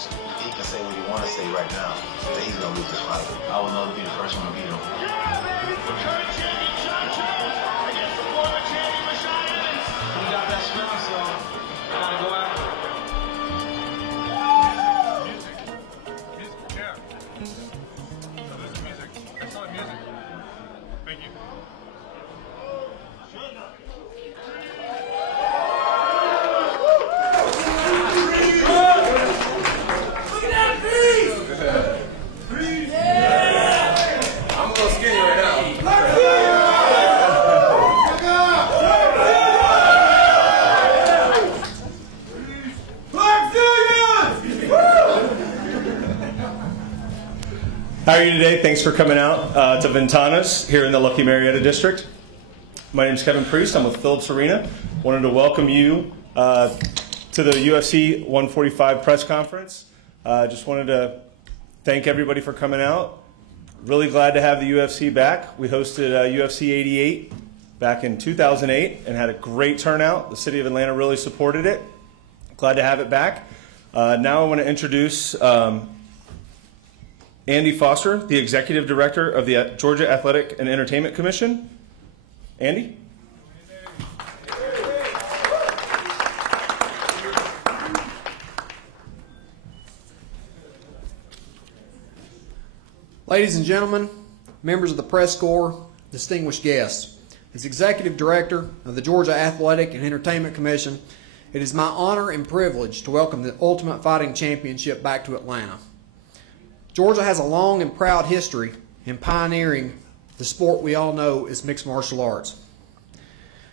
knows he can say what he want to say right now, that he's going to lose this fight. I will know to be the first one to beat him. Yeah, baby! The current champion, Jon Jones, against the former champion, Rashad Evans. We got that strong, so I got to go after it. Music. Music, yeah. So this is music. Excellent music. Thank you. How are you today? Thanks for coming out to Ventanas here in the Lucky Marietta District. My name is Kevin Priest. I'm with Phillips Arena. Wanted to welcome you to the UFC 145 press conference. Just wanted to thank everybody for coming out. Really glad to have the UFC back. We hosted UFC 88 back in 2008 and had a great turnout. The city of Atlanta really supported it. Glad to have it back. Now I want to introduce Andy Foster, the Executive Director of the Georgia Athletic and Entertainment Commission. Andy? Ladies and gentlemen, members of the press corps, distinguished guests, as Executive Director of the Georgia Athletic and Entertainment Commission, it is my honor and privilege to welcome the Ultimate Fighting Championship back to Atlanta. Georgia has a long and proud history in pioneering the sport we all know is mixed martial arts.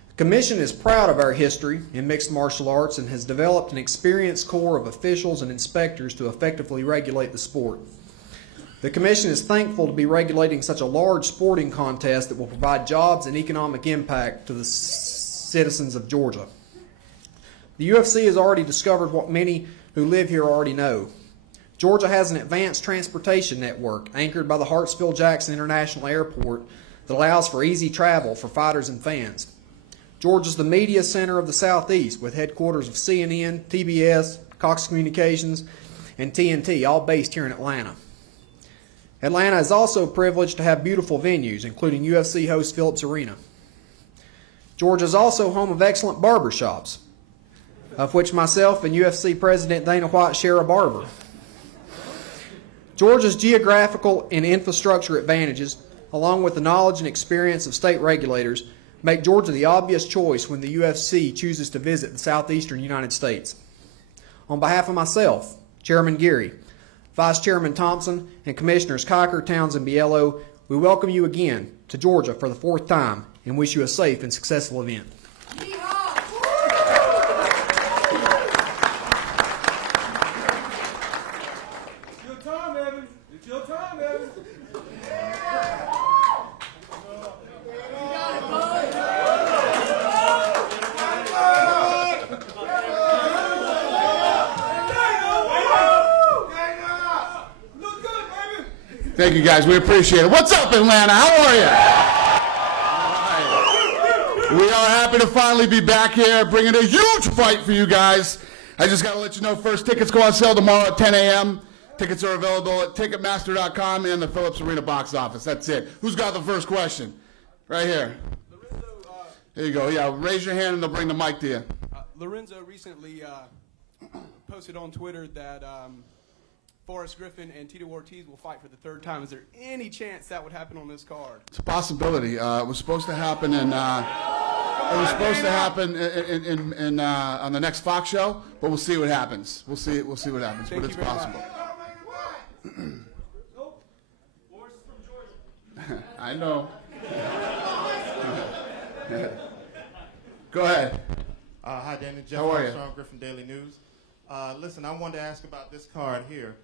The Commission is proud of our history in mixed martial arts and has developed an experienced corps of officials and inspectors to effectively regulate the sport. The Commission is thankful to be regulating such a large sporting contest that will provide jobs and economic impact to the citizens of Georgia. The UFC has already discovered what many who live here already know. Georgia has an advanced transportation network anchored by the Hartsfield-Jackson International Airport that allows for easy travel for fighters and fans. Georgia is the media center of the Southeast with headquarters of CNN, TBS, Cox Communications, and TNT, all based here in Atlanta. Atlanta is also privileged to have beautiful venues, including UFC host Phillips Arena. Georgia is also home of excellent barbershops, of which myself and UFC President Dana White share a barber. Georgia's geographical and infrastructure advantages, along with the knowledge and experience of state regulators, make Georgia the obvious choice when the UFC chooses to visit the southeastern United States. On behalf of myself, Chairman Geary, Vice Chairman Thompson, and Commissioners Kiker, Townsend, Biello, we welcome you again to Georgia for the fourth time and wish you a safe and successful event. Thank you, guys. We appreciate it. What's up, Atlanta? How are you? We are happy to finally be back here, bringing a huge fight for you guys. I just got to let you know first, tickets go on sale tomorrow at 10 a.m. Tickets are available at Ticketmaster.com and the Phillips Arena box office. That's it. Who's got the first question? Right here. There you go. Yeah, raise your hand and they'll bring the mic to you. Lorenzo recently posted on Twitter that Forrest Griffin and Tito Ortiz will fight for the third time. Is there any chance that would happen on this card? It's a possibility. It was supposed to happen on the next Fox show, but we'll see what happens. We'll see what happens, but it's possible. I know. Go ahead. Hi, Danny. Jeff How are you? Armstrong, Griffin Daily News. Listen, I wanted to ask about this card here.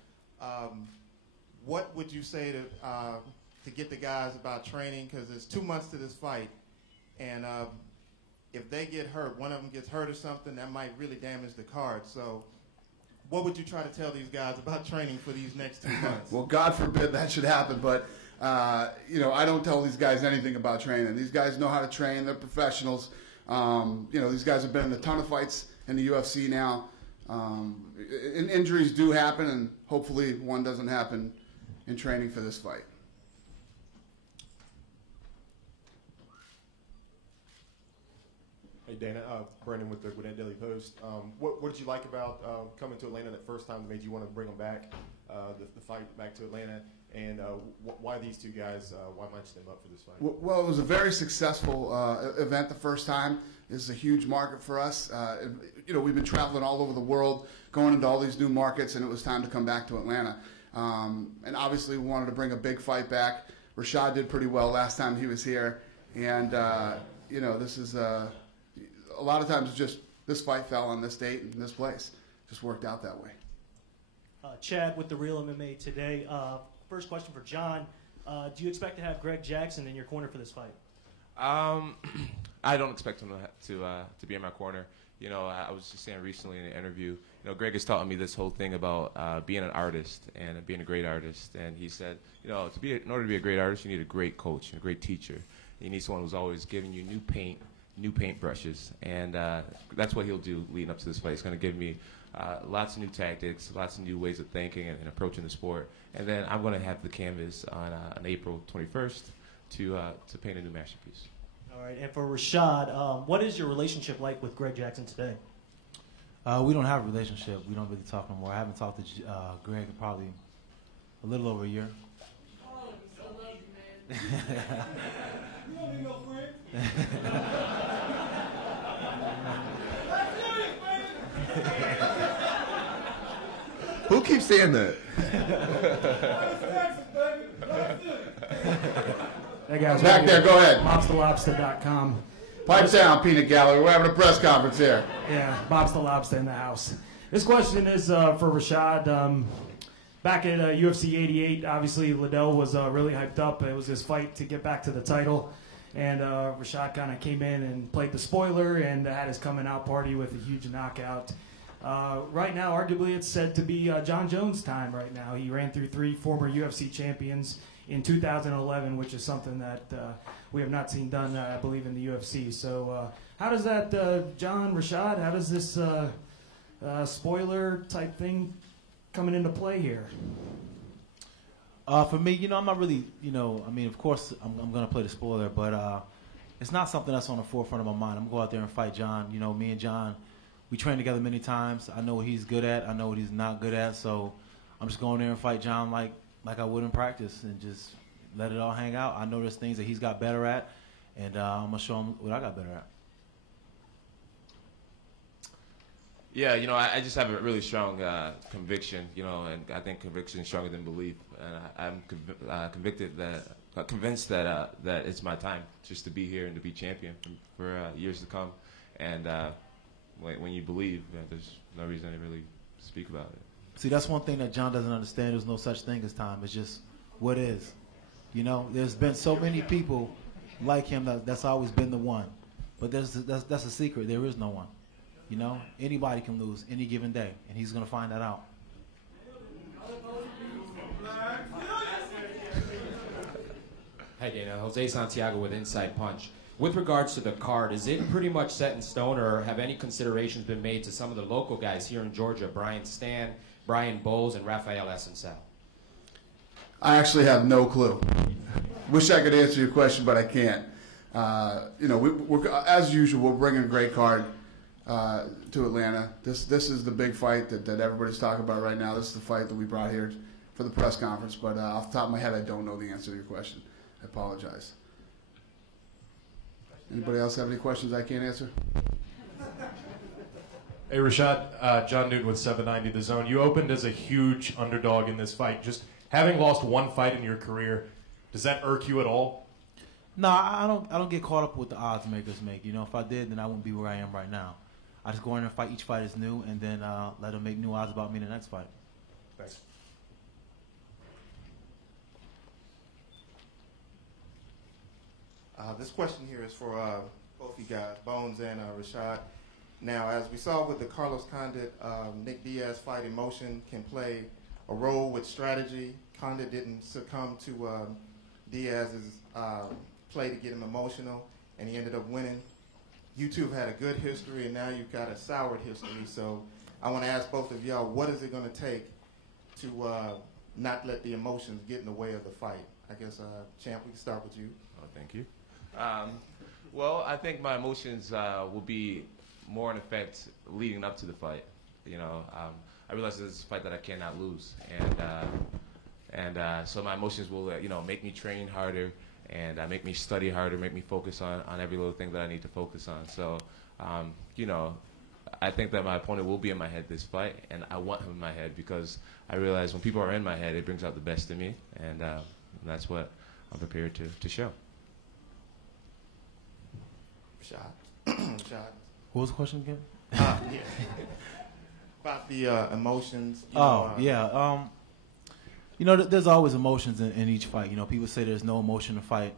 What would you say to get the guys about training? Because there's 2 months to this fight, and if they get hurt, one of them gets hurt or something, that might really damage the card. So what would you try to tell these guys about training for these next 2 months? Well, God forbid that should happen, but you know, I don't tell these guys anything about training. These guys know how to train. They're professionals. You know, these guys have been in a ton of fights in the UFC now. And injuries do happen, and hopefully one doesn't happen in training for this fight. Hey Dana, Brandon with the Gwinnett Daily Post. What did you like about coming to Atlanta that first time that made you want to bring them back, the fight back to Atlanta, and why these two guys, why match them up for this fight? Well, it was a very successful event the first time. This is a huge market for us. We've been traveling all over the world, going into all these new markets, and it was time to come back to Atlanta. And obviously we wanted to bring a big fight back. Rashad did pretty well last time he was here, and this is a lot of times just this fight fell on this date and this place. Just worked out that way. Chad with The Real MMA Today. First question for Jon. Do you expect to have Greg Jackson in your corner for this fight? I don't expect him to be in my corner. I was just saying recently in an interview, Greg has taught me this whole thing about being an artist and being a great artist. And he said, in order to be a great artist, you need a great coach and a great teacher. You need someone who's always giving you new paint brushes, and that's what he'll do leading up to this fight. He's going to give me lots of new tactics, lots of new ways of thinking and approaching the sport. And then I'm going to have the canvas on April 21st to paint a new masterpiece. All right, and for Rashad, what is your relationship like with Greg Jackson today? We don't have a relationship. We don't really talk no more. I haven't talked to Greg in probably a little over a year. Oh, I love you, man. You don't need no friend. Who keeps saying that? Hey guys, back there, go ahead. MobsterLobster.com. Pipe down, Peanut Gallery. We're having a press conference here. Yeah, Bob's the Lobster in the house. This question is for Rashad. Back at UFC 88, obviously Liddell was really hyped up. It was his fight to get back to the title. And Rashad kind of came in and played the spoiler and had his coming out party with a huge knockout. Right now, arguably, it's said to be Jon Jones' time right now. He ran through 3 former UFC champions in 2011, which is something that we have not seen done, I believe, in the UFC. So how does that, Jon, Rashad, how does this spoiler type thing coming into play here? For me, I'm not really, of course I'm going to play the spoiler, but it's not something that's on the forefront of my mind. I'm going to go out there and fight Jon. Me and Jon, we trained together many times. I know what he's good at. I know what he's not good at. So I'm just going there and fight Jon like I would in practice and just let it all hang out. I know there's things that he's got better at, and I'm going to show him what I got better at. Yeah, I just have a really strong conviction, and I think conviction is stronger than belief. And I'm convinced that it's my time just to be here and to be champion for years to come. And when you believe, there's no reason to really speak about it. See, that's one thing that Jon doesn't understand. There's no such thing as time. It's just what is. There's been so many people like him that's always been the one. But that's a secret. There is no one. Anybody can lose any given day, and he's going to find that out. Hey, Dana. Jose Santiago with Inside Punch. With regards to the card, is it pretty much set in stone, or have any considerations been made to some of the local guys here in Georgia, Brian Stan, Brian Bowles, and Rafael Essensal? I actually have no clue. Wish I could answer your question, but I can't. We're as usual, we're bringing a great card to Atlanta. This is the big fight that everybody's talking about right now. This is the fight that we brought here for the press conference. But off the top of my head, I don't know the answer to your question. I apologize. Anybody else have any questions I can't answer? Hey, Rashad, John Newton with 790 The Zone. You opened as a huge underdog in this fight. Just having lost one fight in your career, does that irk you at all? No, I don't get caught up with the odds makers make. If I did, then I wouldn't be where I am right now. I just go in and fight. Each fight is new, and then let them make new odds about me in the next fight. Thanks. This question here is for both you guys, Bones and Rashad. Now, as we saw with the Carlos Condit, Nick Diaz fight, emotion can play a role with strategy. Condit didn't succumb to Diaz's play to get him emotional, and he ended up winning. You two have had a good history, and now you've got a soured history. So I want to ask both of y'all, what is it going to take to not let the emotions get in the way of the fight? I guess, Champ, we can start with you. Oh, thank you. Well, I think my emotions will be more in effect leading up to the fight. You know, I realize this is a fight that I cannot lose, and so my emotions will, you know, make me train harder and make me study harder, make me focus on every little thing that I need to focus on. So, you know, I think that my opponent will be in my head this fight, and I want him in my head because I realize when people are in my head, it brings out the best in me, and that's what I'm prepared to show. Rashad. What was the question again? Yeah. About the emotions. You know, there's always emotions in each fight. You know, people say there's no emotion in a fight.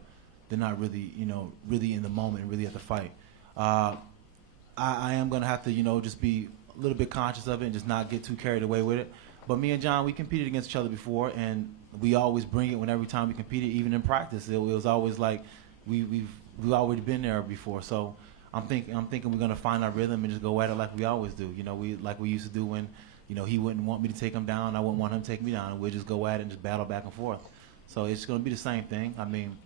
They're not really, you know, really in the moment and really at the fight. I am going to have to, you know, just be a little bit conscious of it and just not get too carried away with it. But me and Jon, we competed against each other before, and we always bring it when every time we competed, even in practice. It was always like we've already been there before. So I'm thinking we're going to find our rhythm and just go at it like we always do. You know, like we used to do when, you know, he wouldn't want me to take him down, I wouldn't want him to take me down, and we'll just go at it and just battle back and forth. So it's going to be the same thing. I mean,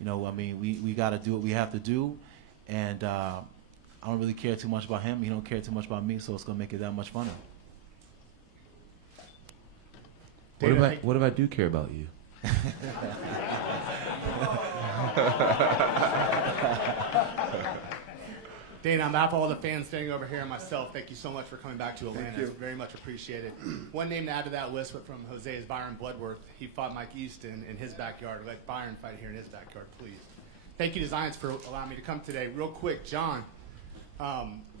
you know, we got to do what we have to do, and I don't really care too much about him. He don't care too much about me, so it's going to make it that much funner. What if I do care about you? Dana, on behalf of all the fans standing over here and myself, thank you so much for coming back to Atlanta. It's very much appreciated. One name to add to that list from Jose is Byron Bloodworth. He fought Mike Easton in his backyard. Let Byron fight here in his backyard, please. Thank you to Zions for allowing me to come today. Real quick, Jon,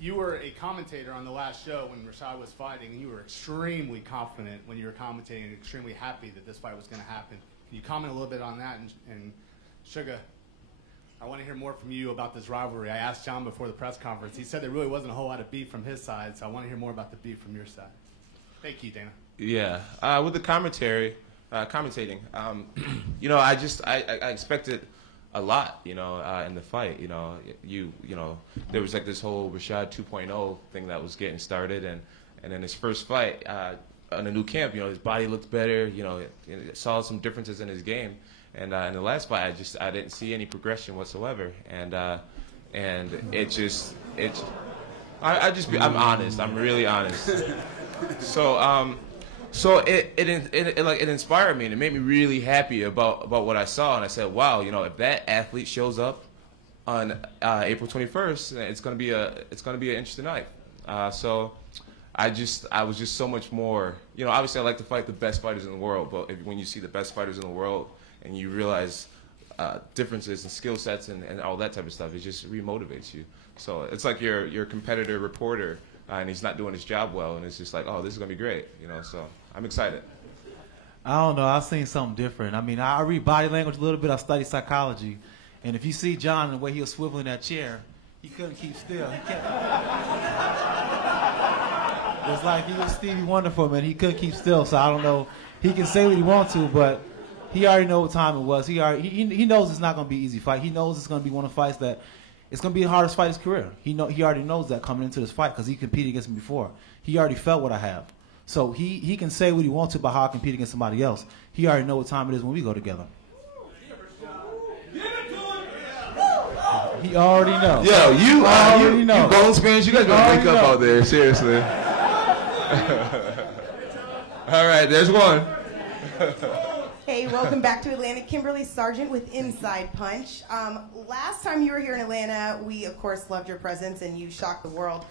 you were a commentator on the last show when Rashad was fighting, and you were extremely confident when you were commentating and extremely happy that this fight was going to happen. Can you comment a little bit on that? And Sugar, I want to hear more from you about this rivalry. I asked Jon before the press conference. He said there really wasn't a whole lot of beef from his side, so I want to hear more about the beef from your side. Thank you, Dana. Yeah, with the commentating, you know, I expected a lot, you know, in the fight. You know, there was like this whole Rashad 2.0 thing that was getting started, and then his first fight on the new camp, you know, his body looked better. You know, saw some differences in his game. And in the last fight, I didn't see any progression whatsoever, and I'm honest. I'm really honest. So it inspired me, and it made me really happy about what I saw, and I said, wow, you know, if that athlete shows up on April 21st, it's gonna be an interesting night. So I was just so much more, you know, obviously I like to fight the best fighters in the world, but when you see the best fighters in the world and you realize differences and skill sets and all that type of stuff, it just remotivates you. So it's like your competitor reporter, and he's not doing his job well, and it's just like, oh, this is going to be great, you know, so I'm excited. I don't know. I've seen something different. I mean, I read body language a little bit. I study psychology. And if you see Jon and the way he was swiveling that chair, he couldn't keep still. He kept... It was like he was Stevie Wonder for a minute. He couldn't keep still, so I don't know. He can say what he wants to, but he already knows what time it was. He knows it's not going to be an easy fight. He knows it's going to be one of the fights that it's going to be the hardest fight of his career. He already knows that coming into this fight because he competed against me before. He already felt what I have. So he can say what he wants to about how I compete against somebody else. He already knows what time it is when we go together. He already knows. Yo, you Bones fans, you guys gotta wake up out there, seriously. All right, there's one. Hey, welcome back to Atlanta. Kimberly Sargent with Inside Punch. Last time you were here in Atlanta, we, of course, loved your presence and you shocked the world.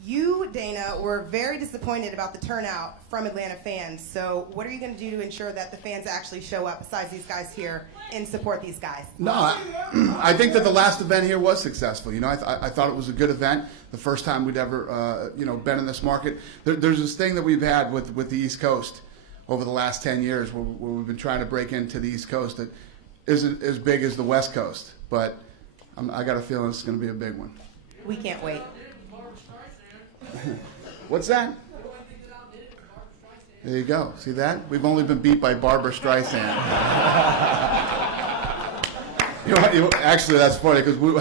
You, Dana, were very disappointed about the turnout from Atlanta fans. So what are you going to do to ensure that the fans actually show up, besides these guys here, and support these guys? No, I think that the last event here was successful. You know, I thought it was a good event. The first time we'd ever, been in this market. There's this thing that we've had with the East Coast over the last 10 years where we've been trying to break into the East Coast that isn't as big as the West Coast. But I got a feeling it's going to be a big one. We can't wait. What's that? There you go. See that? We've only been beat by Barbara Streisand. Actually, that's funny because we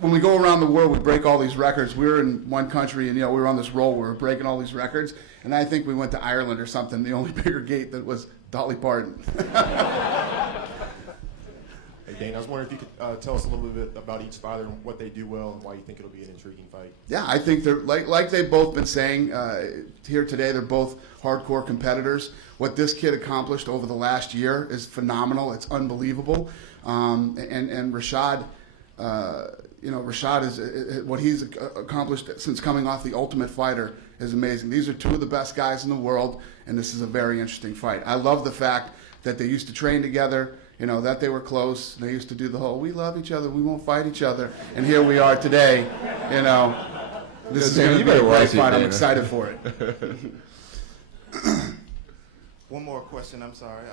when we go around the world, we break all these records. We were in one country, and we were on this roll where we were breaking all these records. And I think we went to Ireland or something. The only bigger gate that was Dolly Parton. Hey, Dana, I was wondering if you could tell us a little bit about each fighter and what they do well and why you think it'll be an intriguing fight. Yeah, I think they're like they've both been saying here today. They're both hardcore competitors. What this kid accomplished over the last year is phenomenal. It's unbelievable. And Rashad, Rashad is what he's accomplished since coming off the Ultimate Fighter is amazing. These are two of the best guys in the world, and this is a very interesting fight. I love the fact that they used to train together. That they were close. They used to do the whole, we love each other, we won't fight each other. And here we are today, This is going to be a great fight. I'm excited for it. One more question, I'm sorry.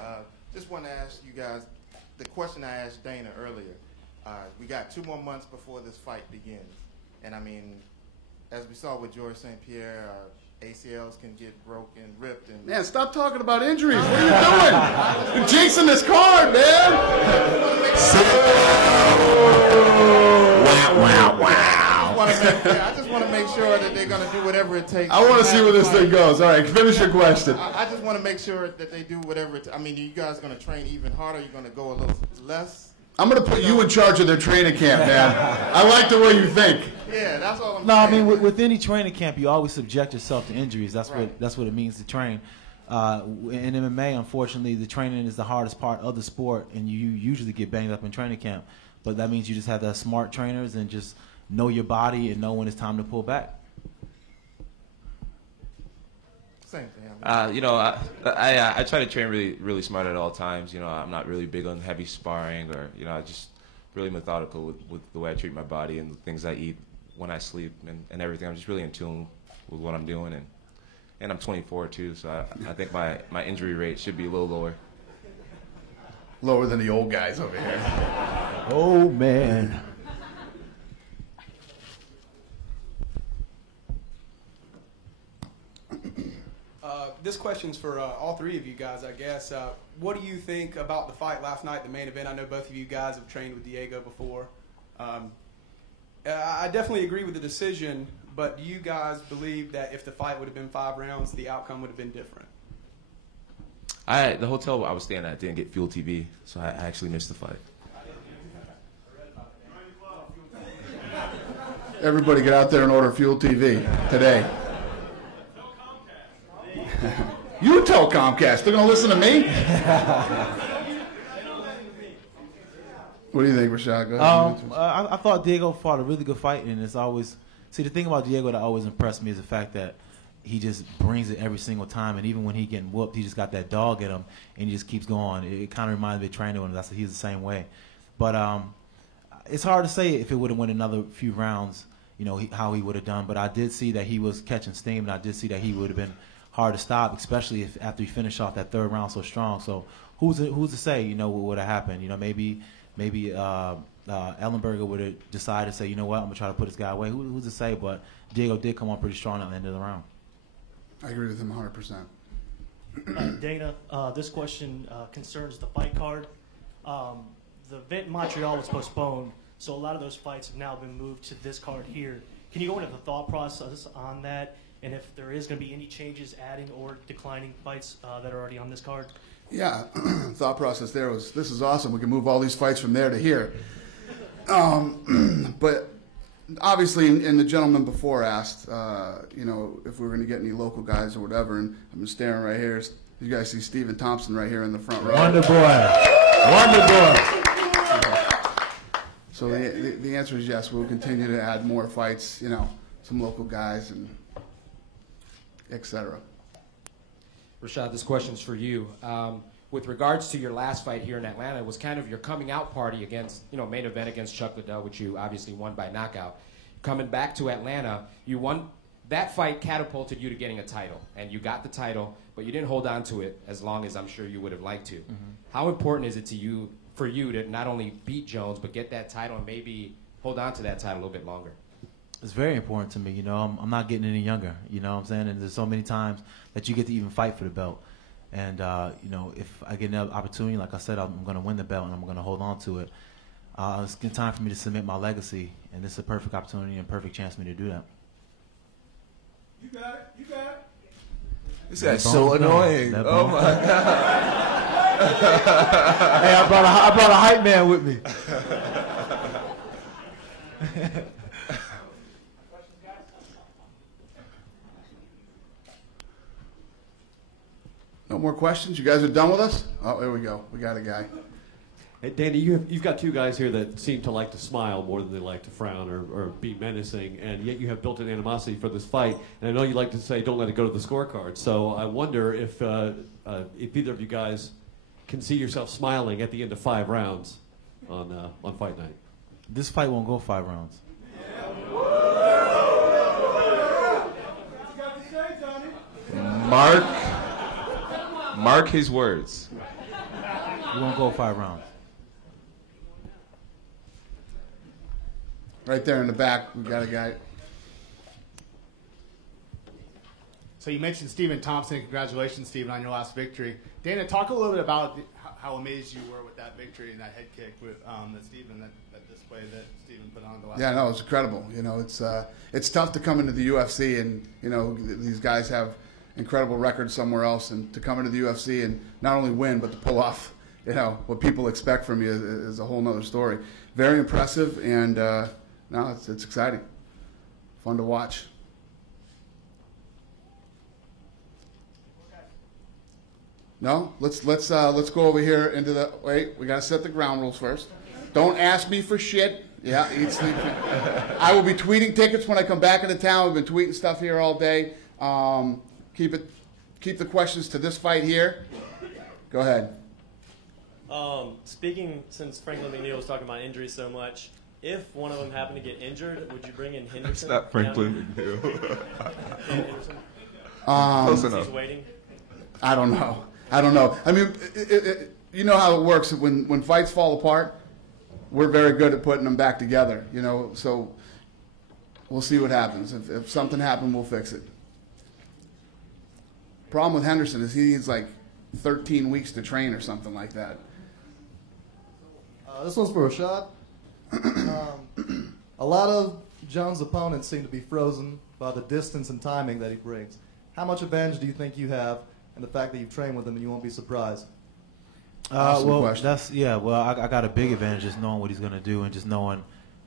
Just want to ask you guys the question I asked Dana earlier. We got 2 more months before this fight begins. And I mean, as we saw with George St. Pierre, ACLs can get broken, ripped, and man, stop talking about injuries. What are you doing? You're jinxing this card, man. Wow. I just want to make sure that they're going to do whatever it takes. I want to see where this thing goes. All right, finish your question. I just want to make sure that they do whatever it takes. I mean, you guys going to train even harder? You're going to go a little less? I'm going to put you in charge of their training camp, man. I like the way you think. Yeah, that's all I'm saying. No, I mean, with any training camp, you always subject yourself to injuries. That's what it means to train. In MMA, unfortunately, the training is the hardest part of the sport, and you usually get banged up in training camp. But that means you just have to have smart trainers and just know your body and know when it's time to pull back. Same thing. I try to train really smart at all times. I'm not really big on heavy sparring, or just really methodical with the way I treat my body and the things I eat, when I sleep, and everything. I'm just really in tune with what I'm doing, and I'm 24 too, so I think my injury rate should be a little lower. Lower than the old guys over here. Oh man. This question's for all three of you guys, I guess. What do you think about the fight last night, the main event? I know both of you guys have trained with Diego before. I definitely agree with the decision, but do you guys believe that if the fight would have been 5 rounds, the outcome would have been different? The hotel I was staying at didn't get Fuel TV, so I actually missed the fight. Everybody get out there and order Fuel TV today. You tell Comcast. They're going to listen to me? What do you think, Rashad? Go ahead. I thought Diego fought a really good fight, and it's always... See, the thing about Diego that always impressed me is the fact that he just brings it every single time, and even when he getting whooped, he just got that dog in him, and he just keeps going. It kind of reminds me of training with him. He's the same way. But it's hard to say if it would have went another few rounds, how he would have done. But I did see that he was catching steam, and I did see that he would have been hard to stop, especially after he finished off that 3rd round so strong. So who's to say, what would have happened? Maybe Ellenberger would have decided to say, you know what, I'm going to try to put this guy away. Who's to say? But Diego did come on pretty strong at the end of the round. I agree with him 100%. Dana, this question concerns the fight card. The event in Montreal was postponed, so a lot of those fights have now been moved to this card here. Can you go into the thought process on that? And if there is going to be any changes, adding or declining fights that are already on this card? Yeah, thought process there was, this is awesome. We can move all these fights from there to here. But obviously, and the gentleman before asked, if we were going to get any local guys or whatever, and I'm staring right here. You guys see Stephen Thompson right here in the front row. Wonder boy. So the answer is yes. We'll continue to add more fights, some local guys and etc. Rashad, this question's for you. With regards to your last fight here in Atlanta, it was kind of your coming out party against, main event against Chuck Liddell, which you obviously won by knockout. Coming back to Atlanta, you won. That fight catapulted you to getting a title, and you got the title, but you didn't hold on to it as long as I'm sure you would have liked to. Mm-hmm. How important is it for you to not only beat Jones, but get that title and maybe hold on to that title a little bit longer? It's very important to me. I'm not getting any younger. You know what I'm saying? And there's so many times that you get to even fight for the belt. And, if I get another opportunity, like I said, I'm going to win the belt and I'm going to hold on to it. it's time for me to cement my legacy, and this is a perfect opportunity and perfect chance for me to do that. You got it. You got it. This guy's so annoying. Oh my god. Hey, I brought a hype man with me. No more questions? You guys are done with us? Oh, there we go. We got a guy. Hey, Danny, you've got two guys here that seem to like to smile more than they like to frown or be menacing, and yet you have built-in animosity for this fight. And I know you like to say, don't let it go to the scorecard. So I wonder if either of you guys can see yourself smiling at the end of 5 rounds on fight night. This fight won't go 5 rounds. Mark his words. We won't go 5 rounds. Right there in the back, we got a guy. So you mentioned Stephen Thompson. Congratulations, Stephen, on your last victory. Dana, talk a little bit about how amazed you were with that victory and that head kick with that display that Stephen put on the last. Yeah, no, it's incredible. You know, it's tough to come into the UFC, and you know these guys have incredible records somewhere else, and to come into the UFC and not only win but to pull off, you know, what people expect from you is a whole nother story. Very impressive, and no, it's exciting, fun to watch. No, let's go over here into the wait. We gotta set the ground rules first. Don't ask me for shit. Yeah, eat, sleep. I will be tweeting tickets when I come back into town. We've been tweeting stuff here all day. Keep the questions to this fight here. Go ahead. Speaking, since Franklin McNeil was talking about injuries so much, if one of them happened to get injured, would you bring in Henderson? It's not Franklin McNeil. Henderson? Close enough. He's waiting. I don't know. I mean, you know how it works. When fights fall apart, we're very good at putting them back together. You know, so we'll see what happens. If something happened, we'll fix it. Problem with Henderson is he needs like 13 weeks to train or something like that. This one's for Rashad. A lot of Jones' opponents seem to be frozen by the distance and timing that he brings. How much advantage do you think you have in the fact that you've trained with him and you won't be surprised? Well, I got a big advantage just knowing what he's going to do and just knowing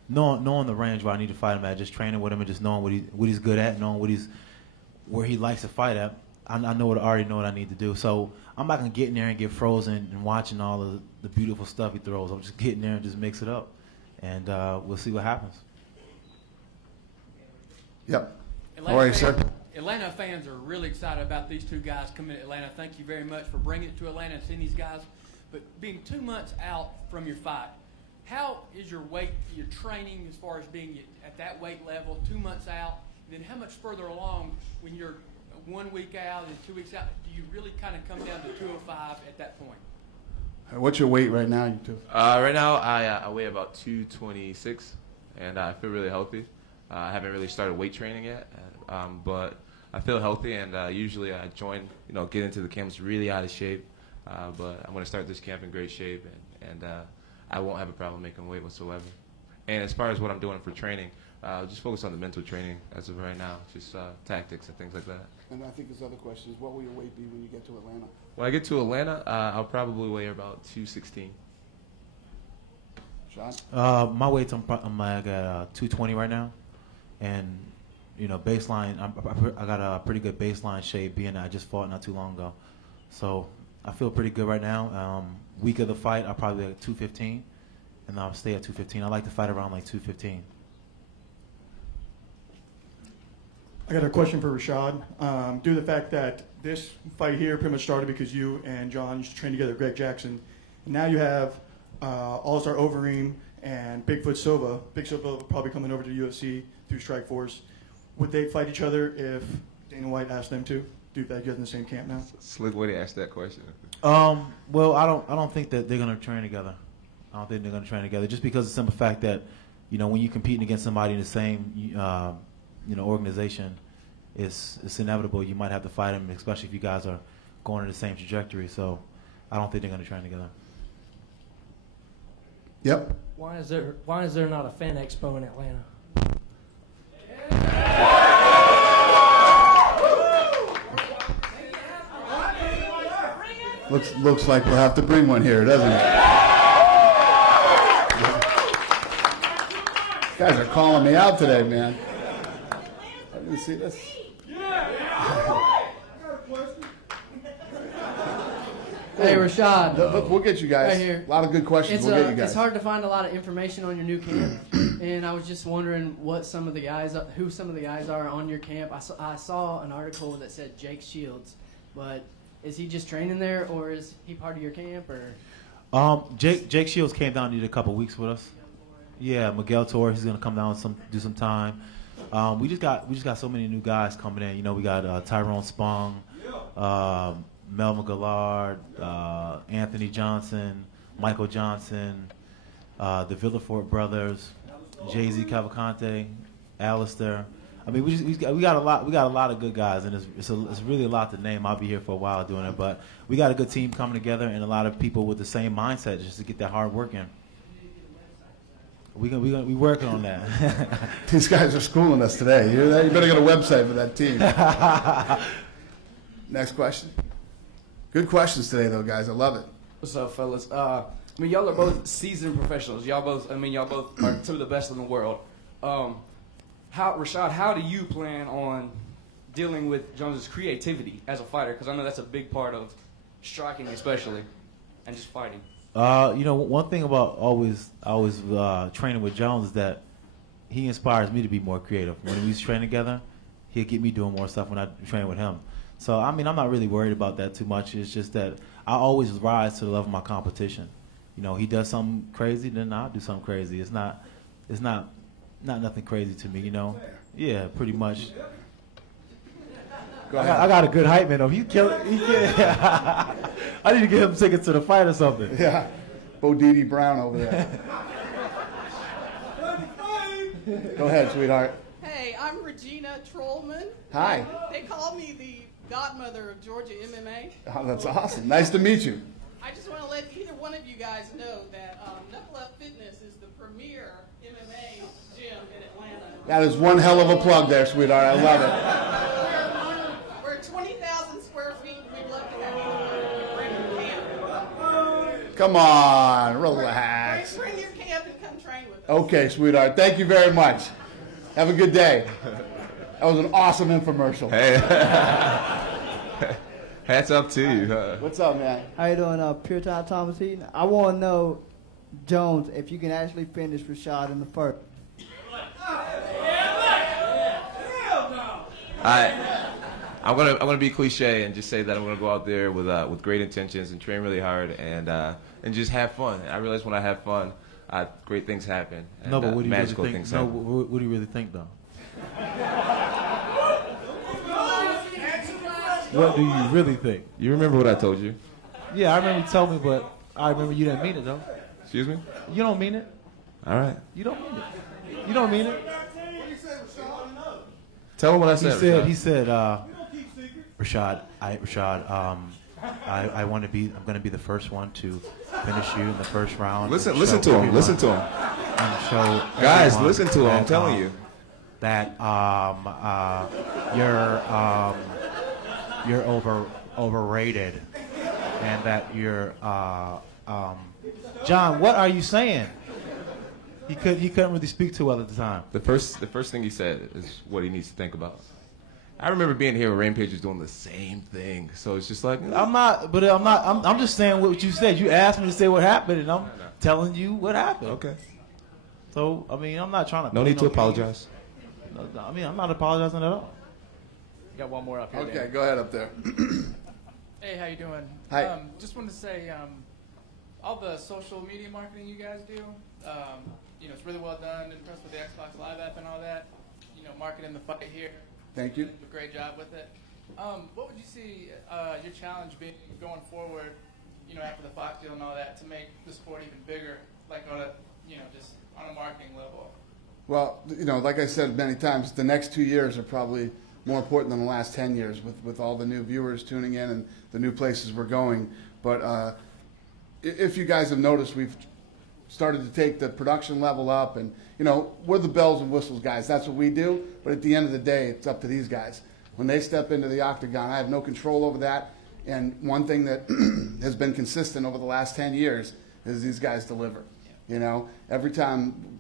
the range where I need to fight him at, just training with him and just knowing what he's good at, knowing where he likes to fight at. I already know what I need to do. So I'm not going to get in there and get frozen and watching all of the beautiful stuff he throws. I'm just getting there and just mix it up. And we'll see what happens. Yep. All right, sir. Atlanta fans are really excited about these two guys coming to Atlanta. Thank you very much for bringing it to Atlanta and seeing these guys. But being 2 months out from your fight, how is your weight, your training as far as being at that weight level, 2 months out? And then how much further along when you're 1 week out and 2 weeks out, do you really kind of come down to 205 at that point? What's your weight right now, you two? Right now, I weigh about 226, and I feel really healthy. I haven't really started weight training yet, but I feel healthy, and usually I get into the camps really out of shape, but I'm going to start this camp in great shape, and I won't have a problem making weight whatsoever. And as far as what I'm doing for training, just focus on the mental training as of right now, just tactics and things like that. And I think this other question is, what will your weight be when you get to Atlanta? When I get to Atlanta, I'll probably weigh about 216. Sean? My weight's I'm at 220 right now, and baseline I got a pretty good baseline shape, being that I just fought not too long ago, so I feel pretty good right now. Week of the fight, I'll probably be at 215, and I'll stay at 215. I like to fight around like 215. I got a question for Rashad. Due to the fact that this fight here pretty much started because you and Jon used to train together, Greg Jackson, and now you have All-Star Overeem and Bigfoot Silva. Big Silva probably coming over to the UFC through Strikeforce. Would they fight each other if Dana White asked them to? Do that get in the same camp now? Slick way to ask that question. Well, I don't think that they're gonna train together. I don't think they're gonna train together just because of the simple fact that when you're competing against somebody in the same organization, it's inevitable you might have to fight them, especially if you guys are going in the same trajectory. So I don't think they're going to train together. Yep. Why is there not a fan expo in Atlanta? Looks like we'll have to bring one here, doesn't it? Guys are calling me out today, man. Let me see this. Hey, Rashad. Look, we'll get you guys. Right here. A lot of good questions. We'll get you guys. It's hard to find a lot of information on your new camp, and I was just wondering who some of the guys are on your camp. I saw an article that said Jake Shields, but is he just training there, or is he part of your camp, or? Jake Shields came down and did a couple weeks with us. Yeah, Miguel Torres, he's gonna come down and do some time. We just got so many new guys coming in. You know, we got Tyrone Spong, Melvin Gillard, Anthony Johnson, Michael Johnson, the Villafort brothers, Jay-Z Cavalcante, Alistair. I mean, we got a lot of good guys, and it's really a lot to name. I'll be here for a while doing it, but we got a good team coming together and a lot of people with the same mindset just to get that hard work in. We working on that. These guys are schooling us today. You hear that? You better get a website for that team. Next question. Good questions today, though, guys. I love it. What's up, fellas? I mean, y'all are both seasoned professionals. Y'all both are two of the best in the world. Rashad, how do you plan on dealing with Jones's creativity as a fighter? Because I know that's a big part of striking, especially, and just fighting. You know, one thing about always training with Jones is that he inspires me to be more creative. When we train together, he'll get me doing more stuff when I train with him. So, I mean, I'm not really worried about that too much. It's just that I always rise to the level of my competition. You know, he does something crazy, then I'll do something crazy. It's not nothing crazy to me, you know? Yeah, pretty much. I got a good hype man, though. I need to get him tickets to the fight or something. Yeah. Bo Didi Brown over there. Go ahead, sweetheart. Hey, I'm Regina Trollman. Hi. They call me the godmother of Georgia MMA. Oh, that's awesome. Nice to meet you. I just want to let either one of you guys know that Knuckle Up Fitness is the premier MMA gym in Atlanta. That is one hell of a plug there, sweetheart. I love it. We're 20,000 square feet. We'd love to have you bring your camp. Come on, relax. Bring your camp and come train with us. Okay, sweetheart. Thank you very much. Have a good day. That was an awesome infomercial. Hey. Hats up to you. What's up, man? How you doing, Pure Time Thomas Heaton? I want to know, Jones, if you can actually finish Rashad in the first. I'm gonna be cliche and just say that I'm gonna go out there with great intentions and train really hard and just have fun. I realize when I have fun, great things happen. And, no, but what do you magical really think? things No, happen. what do you really think, though? What do you really think? You remember what I told you? Yeah, I remember you told me, but I remember you didn't mean it, though. Excuse me? You don't mean it. All right. You don't mean it. You don't mean it. Tell him what I said. He said, Rashad, I want to be. I'm going to be the first one to finish you in the first round. Listen to him. Listen to him. And show guys, listen to him. I'm telling you that you're overrated, and that you're John. What are you saying? He couldn't really speak too well at the time. The first thing he said is what he needs to think about. I remember being here with Rampage was doing the same thing, so it's just like I'm just saying what you said. You asked me to say what happened, and I'm telling you what happened. Okay. So I mean, I'm not trying to. No need to apologize. No, I mean, I'm not apologizing at all. Got one more up here. Okay, Dan. go ahead up there. Hey, how you doing? Hi. Just wanted to say, all the social media marketing you guys do, you know, it's really well done. Impressed with the Xbox Live app and all that. You know, marketing the fight here. Thank you. Do a great job with it. What would you see your challenge being going forward? You know, after the Fox deal and all that, to make the sport even bigger, like on a, you know, just on a marketing level. Well, you know, like I said many times, the next 2 years are probably more important than the last 10 years with all the new viewers tuning in and the new places we're going. But if you guys have noticed, we've started to take the production level up, and we're the bells and whistles guys. That's what we do. But at the end of the day, it's up to these guys. When they step into the octagon, I have no control over that. And one thing that has been consistent over the last 10 years is these guys deliver. Every time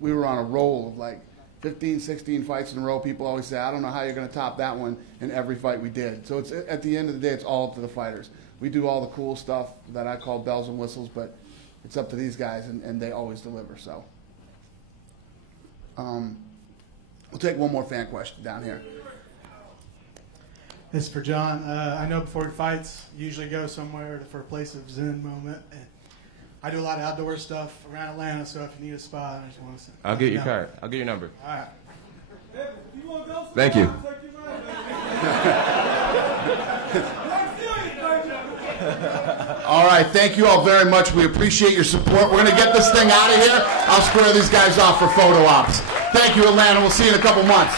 we were on a roll of like 15, 16 fights in a row, people always say, I don't know how you're going to top that one, in every fight we did. So it's at the end of the day, it's all up to the fighters. We do all the cool stuff that I call bells and whistles, but it's up to these guys, and they always deliver. So we'll take one more fan question down here. This is for John. I know before fights, you usually go somewhere for a place of zen moment. And I do a lot of outdoor stuff around Atlanta, so if you need a spot, I just want to say. I'll get your card. I'll get your number. All right. Thank you. All right, thank you all very much. We appreciate your support. We're going to get this thing out of here. I'll square these guys off for photo ops. Thank you, Atlanta. We'll see you in a couple months.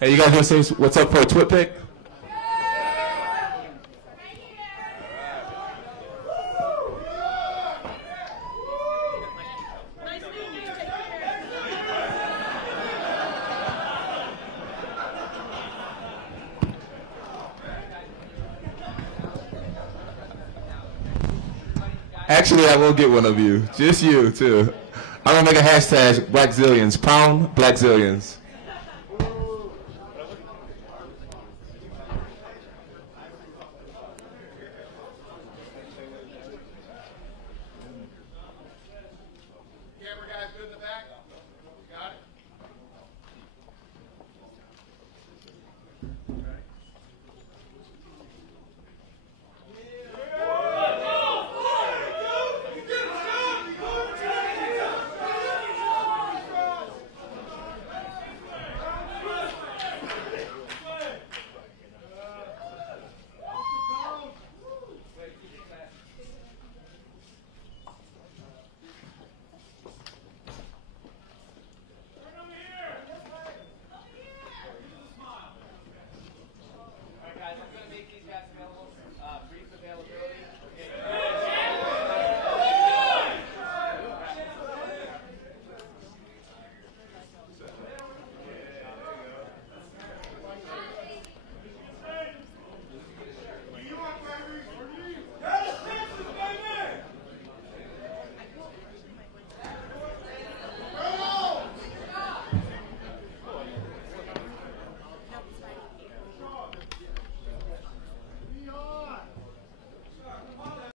Hey, you guys want to say what's up for a twit pick? Actually, I will get one of you. Just you, too. I'm going to make a hashtag Blackzillions. Pound Blackzillions. Guys, I'm going to make these guys available, brief availability.